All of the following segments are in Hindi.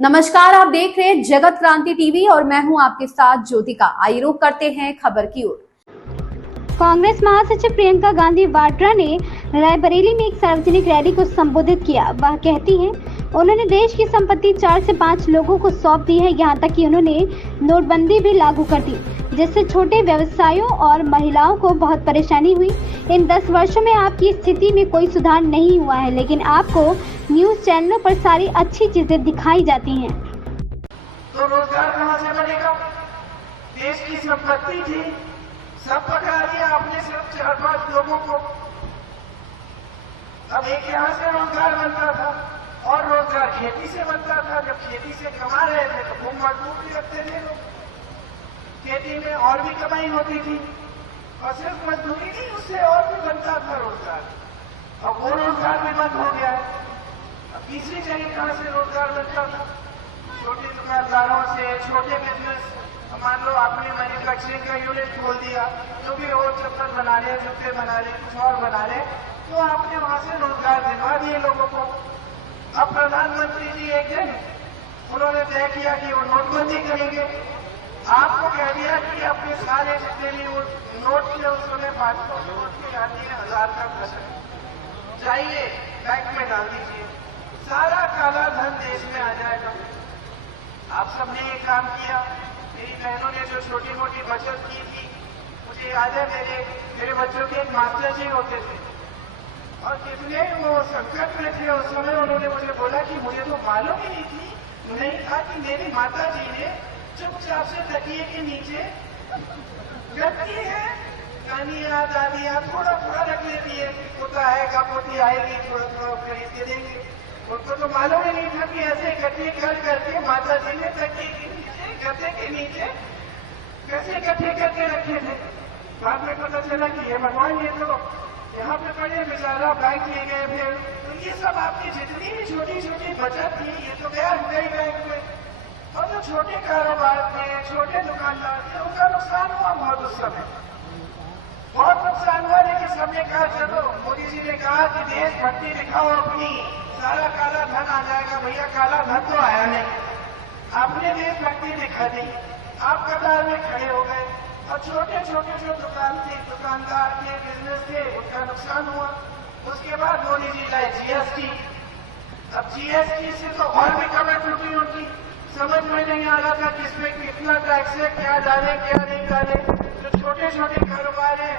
नमस्कार, आप देख रहे हैं जगत क्रांति टीवी और मैं हूं आपके साथ ज्योतिका। आइए रुख करते हैं खबर की ओर। कांग्रेस महासचिव प्रियंका गांधी वाड्रा ने रायबरेली में एक सार्वजनिक रैली को संबोधित किया। वह कहती हैं, उन्होंने देश की संपत्ति 4 से 5 लोगों को सौंप दी है। यहां तक कि उन्होंने नोटबंदी भी लागू कर दी, जिससे छोटे व्यवसायों और महिलाओं को बहुत परेशानी हुई। इन 10 वर्षों में आपकी स्थिति में कोई सुधार नहीं हुआ है, लेकिन आपको न्यूज चैनलों पर सारी अच्छी चीजें दिखाई जाती हैं। तो रोजगार कहाँ से बनेगा? देश की संपत्ति थी, सब पकड़ा दिया आपने, सिर्फ 4-5 लोगों को। अब एक यहाँ से रोजगार बनता था और रोजगार खेती से बनता था। जब खेती से कमा रहे थे तो वो मजदूर भी रखते थे लोग। खेती में और भी कमाई होती थी और सिर्फ मजदूरी नहीं, उससे और भी बनता था रोजगार। अब वो रोजगार भी बंद हो गया है। अब तीसरी जगह कहाँ से रोजगार बनता था? छोटे दुकानदारों से, छोटे बिजनेस। मान लो आपने मैन्युफैक्चरिंग का यूनिट खोल दिया, जो भी और चप्पल बना रहे, जूते बना रहे, कुछ और बना रहे, तो आपने वहां से रोजगार दिलवा दिए लोगों को। अब प्रधानमंत्री जी एक दिन उन्होंने तय किया कि वो नोटबंदी करेंगे। आपको कह दिया कि अपने सारे जितने भी वो नोट थे उस समय 500 नोट के आती है, 1000 का खर्च चाहिए बैंक में डाल दीजिए, सारा काला धन देश में आ जाएगा। आप सबने ये काम किया। मेरी बहनों ने जो छोटी मोटी बचत की थी, मुझे याद है मेरे बच्चों के एक मास्टर जी होते थे और कितने वो संकट में थे उस समय। उन्होंने मुझे बोला कि मुझे तो मालूम ही नहीं था कि मेरी माता जी ने चुपचाप से तकिए के नीचे रखी है। नानिया दादिया थोड़ा थोड़ा रख लेती है, पोता आएगा, पोती आएगी, थोड़ा थोड़ा खरीद के देंगे। उनको तो मालूम ही नहीं था कि ऐसे इकट्ठे कर करके माता जी ने तकिए के नीचे, गद्दे के नीचे कैसे इकट्ठे करके रखे थे। बाद में पता चला कि ये भगवान, ये तो यहाँ पे पड़े, बेचारा बैंक ले गए। फिर तो ये सब आपकी जितनी भी छोटी छोटी बचत थी, ये तो गया गई बैंक में। और जो छोटे कारोबार थे, छोटे दुकानदार थे, उनका नुकसान हुआ बहुत उस समय, बहुत नुकसान हुआ। लेकिन सबने कहा चलो, मोदी जी ने कहा कि देशभक्ति दिखाओ अपनी, सारा काला धन आ जाएगा। भैया काला धन तो आया नहीं, आपने देशभक्ति दिखा दी। आप कतार में खड़े हो गए और छोटे छोटे जो दुकानदार थे, बिजनेस थे, उनका नुकसान हुआ। उसके बाद मोदी जी लाए जीएसटी। अब जीएसटी से तो और भी कमर टूटी उनकी, समझ में नहीं आ रहा था किसमें कितना टैक्स है, क्या डाले क्या नहीं डाले। जो छोटे छोटे कारोबार है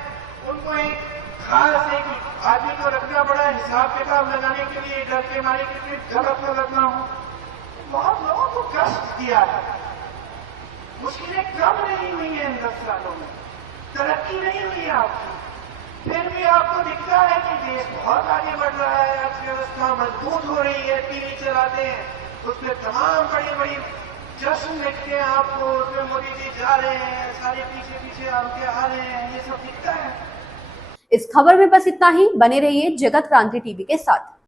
उनको एक खास एक आदमी को रखना पड़ा हिसाब किताब लगाने के लिए, डर के मारे कितनी गलत ना हो। बहुत लोगों को कष्ट दिया है, मुश्किलें कम नहीं हुई है इन 10 सालों में, तरक्की नहीं हुई है आपकी। फिर भी आपको दिखता है कि देश बहुत आगे बढ़ रहा है, अर्थव्यवस्था मजबूत हो रही है। टीवी चलाते हैं, उसमें तमाम बड़ी बड़ी जश्न दिखते हैं आपको, उसमें मोदी जी जा रहे हैं, सारे पीछे पीछे आगे आ रहे हैं, ये सब दिखता है। इस खबर में बस इतना ही। बने रहिए जगत क्रांति टीवी के साथ।